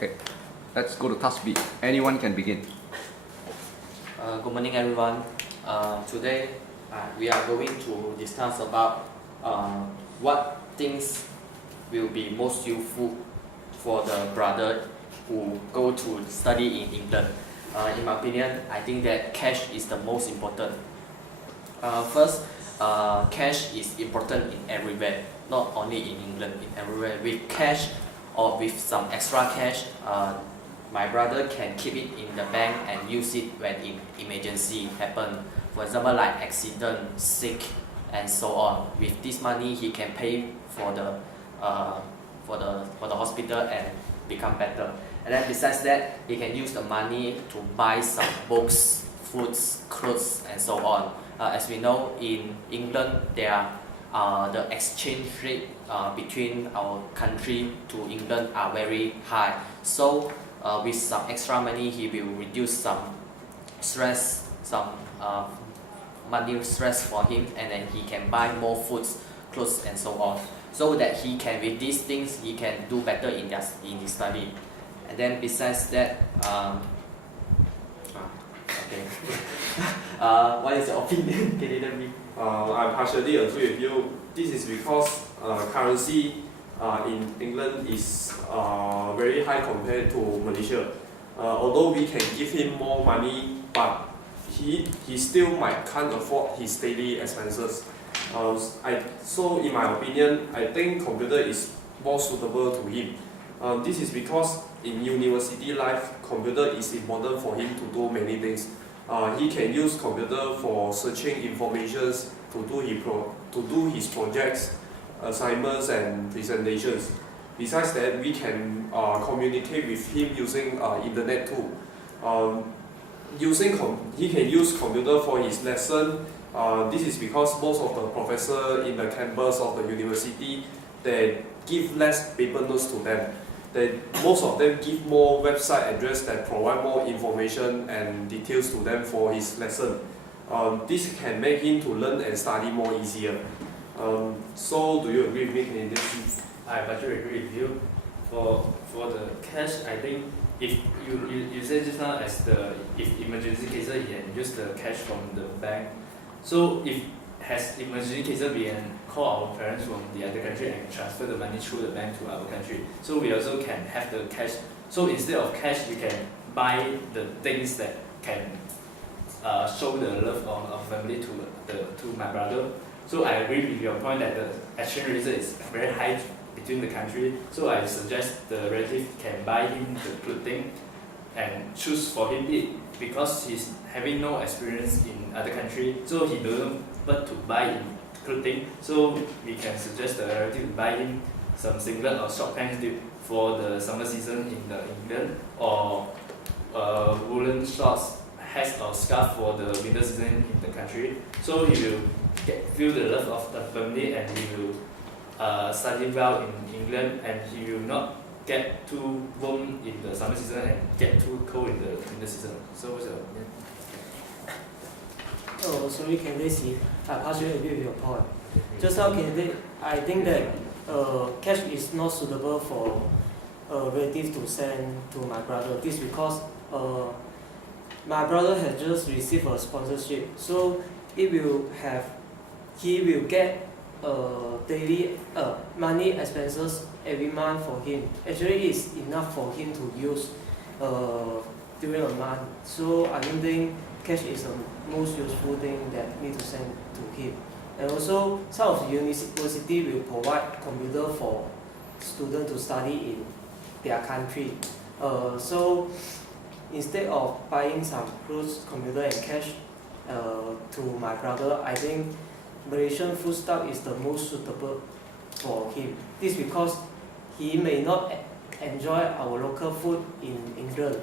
Okay, let's go to task B. Anyone can begin. Good morning, everyone. Today we are going to discuss about what things will be most useful for the brother who go to study in England. In my opinion, I think that cash is the most important. First, cash is important in everywhere, not only in England, in everywhere. With cash or with some extra cash, my brother can keep it in the bank and use it when emergency happen. For example, like accident, sick, and so on. With this money, he can pay for the hospital and become better. And then besides that, he can use the money to buy some books, foods, clothes, and so on. As we know, in England, the exchange rate between our country to England are very high. So with some extra money, he will reduce some stress, some money stress for him, and then he can buy more foods, clothes, and so on. So that he can, with these things, he can do better in his study. And then besides that, okay. What is your opinion? Can you tell me? I partially agree with you. This is because currency in England is very high compared to Malaysia. Although we can give him more money, but he still can't afford his daily expenses. So in my opinion, I think computer is more suitable to him. This is because in university life, computer is important for him to do many things. He can use computer for searching informations to do his projects, assignments, and presentations. Besides that, we can communicate with him using internet too. He can use computer for his lesson. This is because most of the professors in the campus of the university, they give less paper notes to them. Most of them give more website address that provide more information and details to them for his lesson. This can make him to learn and study more easier. So do you agree with me in this? I partially agree with you. For the cash, I think if you said just now if emergency cases, he can use the cash from the bank. So if has emergency cases, we can call our parents from the other country and transfer the money through the bank to our country. So we also can have the cash. So instead of cash, we can buy the things that can show the love of our family to my brother. So I agree with your point that the exchange rate is very high between the country. So I suggest the relative can buy him the clothing and choose for him it because he's having no experience in other country. So he doesn't want to buy clothing. So we can suggest the relative to buy him some singlet or short pants for the summer season in England, or woolen shorts, hat or scarf for the winter season in the country. So he will feel the love of the family, and he will study well in England, and he will not get too warm in the summer season and get too cold in the winter season. So what's your opinion? Oh, sorry, Candace, I partially agree with your point. Just now, Candace, I think that cash is not suitable for a relative to send to my brother. This is because my brother has just received a sponsorship, so he will get daily money expenses every month for him. Actually, it's enough for him to use during a month. So I don't think cash is the most useful thing that need to send to him. And also, some of the university will provide computer for students to study in their country. So instead of buying some clothes, computer, and cash to my brother, I think Malaysian foodstuff is the most suitable for him. This is because he may not enjoy our local food in England.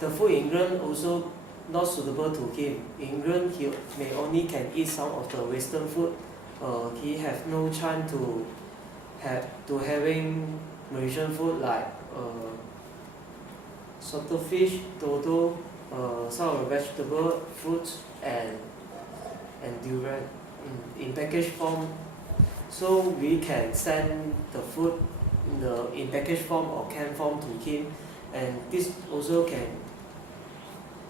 The food in England also not suitable to him. In England, he may only can eat some of the Western food. He have no chance to having Malaysian food like salted fish, dodo, some of the vegetable, fruits, and durian in package form. So we can send the food in package form or can form to him, and this also can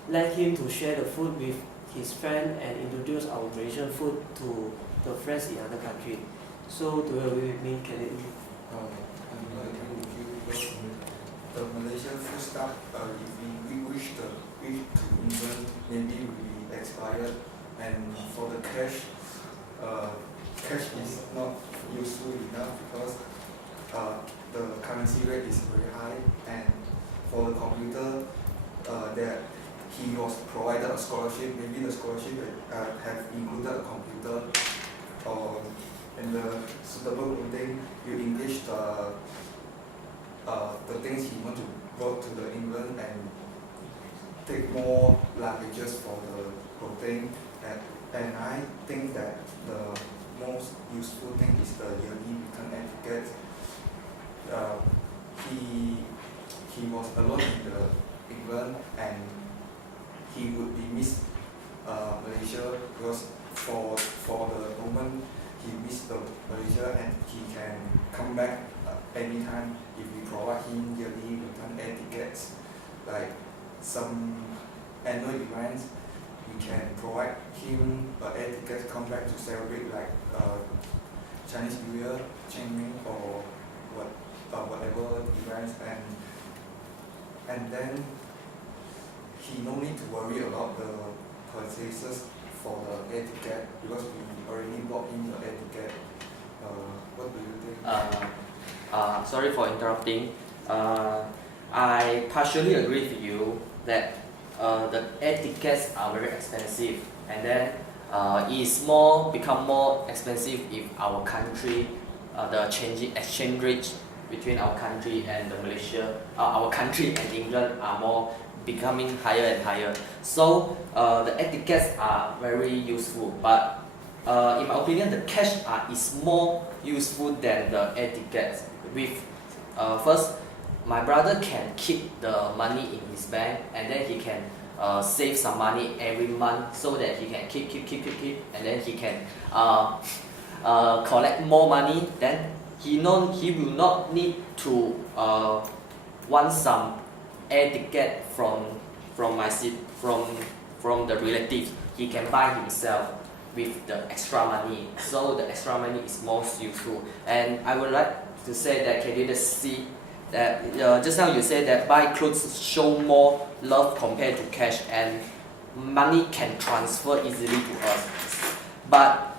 let him to share the food with his friend and introduce our Malaysian food to the friends in other country. So do you agree with me, Kennedy? I'm not agree with you because the Malaysian food stuff, if we wish to England, maybe will be expired, and for the cash, cash is not useful enough because the currency rate is very high, and for the computer, that he was provided a scholarship. Maybe the scholarship have included a computer, or and the suitable thing you English the things he want to go to the England and take more luggages for the protein, and I think that the most useful thing is the yearly return etiquette. He was alone in the England, and he would be miss Malaysia because for the moment he missed the Malaysia, and he can come back anytime if we provide him yearly return etiquettes, like some annual events. We can provide him an etiquette come back to celebrate, like Chinese New Year, Qingming, or whatever events, and then he no need to worry about the purchases for the etiquette because we already bought him the etiquette. What do you think? Sorry for interrupting. I partially agree with you that the air tickets are very expensive, and then it's become more expensive if our country, the exchange rate between our country and Malaysia, our country and England are becoming higher and higher. So the air tickets are very useful, but in my opinion, the cash is more useful than the air tickets. First, my brother can keep the money in his bank, and then he can save some money every month so that he can keep, and then he can collect more money. Then he will not need to want some air ticket from the relatives. He can buy himself with the extra money. So the extra money is most useful. And I would like to say that, can you just see that just now you said that buy clothes show more love compared to cash, and money can transfer easily to us. But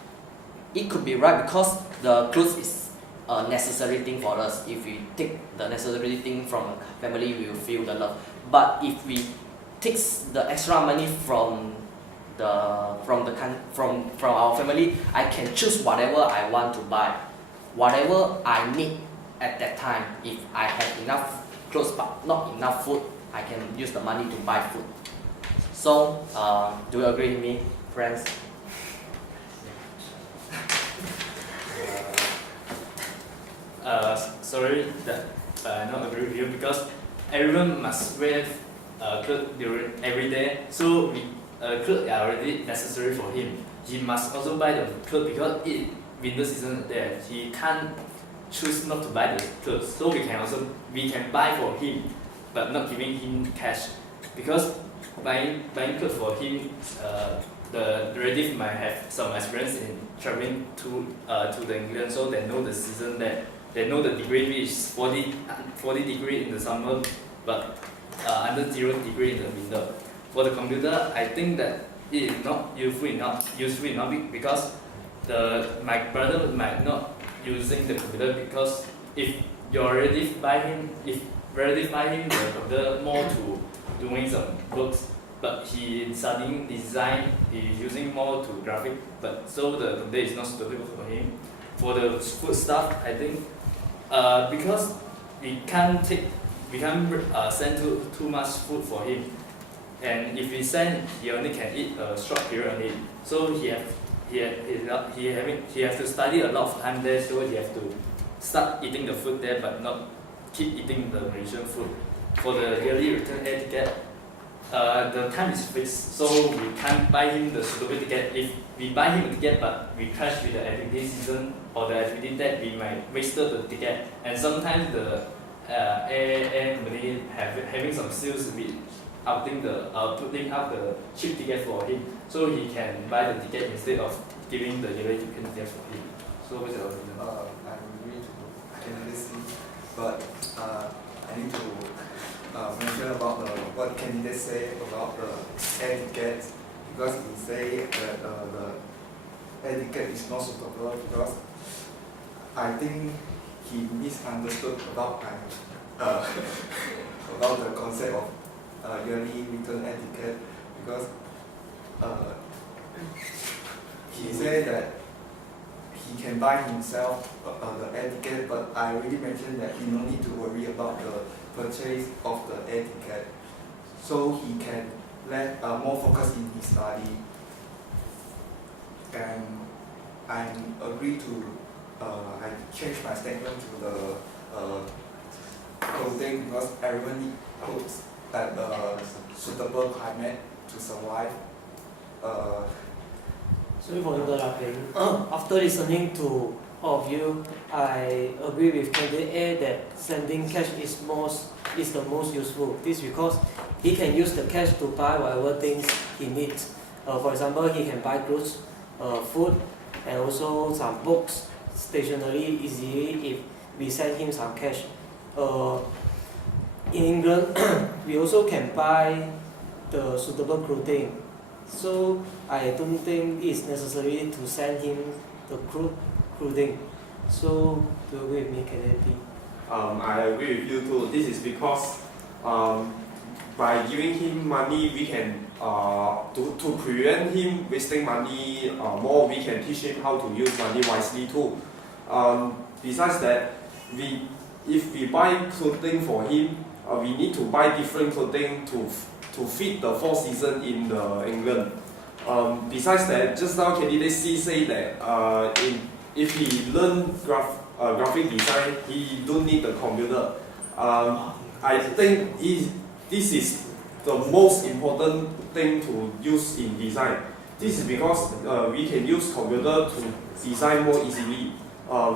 it could be right because the clothes is a necessary thing for us. If we take the necessary thing from a family, we will feel the love. But if we take the extra money from our family, I can choose whatever I want to buy, whatever I need at that time. If I have enough clothes but not enough food, I can use the money to buy food. So, do you agree with me, friends? Sorry that I not agree with you because everyone must wear clothes during every day. So clothes are already necessary for him. He must also buy the clothes because it winter season there. He can't choose not to buy the clothes. So we can buy for him, but not giving him cash because buying clothes for him. The relative might have some experience in traveling to the England, so they know the season there. They know the degree is 40 degree in the summer, but under 0 degree in the winter. For the computer, I think that it is not useful enough because my brother might not using the computer because if your relative buy him the computer more to doing some works, but he is studying design, he is using more to graphic, but so the computer is not suitable for him. For the food stuff, I think because we can't send too much food for him, and if we send, he only can eat a short period only. So he has to study a lot of time there. So he has to start eating the food there, but not keep eating the Malaysian food. For the yearly return air ticket, the time is fixed, so we can't buy him the suitable ticket. If we buy him a ticket but we crash with the activity season, or the activity that we might wasted the ticket. And sometimes the air Malay having some sales with putting up the cheap ticket for him, so he can buy the ticket instead of giving the yellow ticket for him. So what's your opinion? I agree to candidacy, but I need to mention about what candidates say about the air ticket, because he say that the air ticket is not suitable because I think he misunderstood about about the concept of yearly return air ticket, because he said that he can buy himself the air ticket, but I already mentioned that he no need to worry about the purchase of the air ticket, so he can let more focus in his study. And I agree to I changed my statement to the clothing, because everyone needs clothes at a suitable climate to survive. Sorry for interrupting. After listening to all of you, I agree with candidate A that sending cash is the most useful. This because he can use the cash to buy whatever things he needs. For example, he can buy clothes, food, and also some books, stationery easily if we send him some cash. In England, we also can buy the suitable clothing. So I don't think it's necessary to send him the clothing. So do you agree with me, candidate B? I agree with you too. This is because by giving him money, we can to prevent him wasting money more. We can teach him how to use money wisely too. Besides that, if we buy clothing for him, we need to buy different clothing to fit the fall season in England. Besides that, just now candidate C say that if he learn graphic design, he don't need the computer. I think this is the most important thing to use in design. This is because we can use computer to design more easily.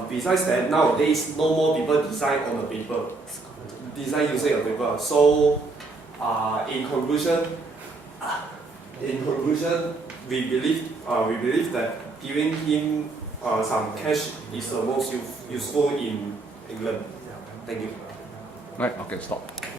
Besides that, nowadays no more people design on the paper, design using a paper. So in conclusion, we believe that giving him some cash is the most useful in England. Thank you. Right, okay, stop.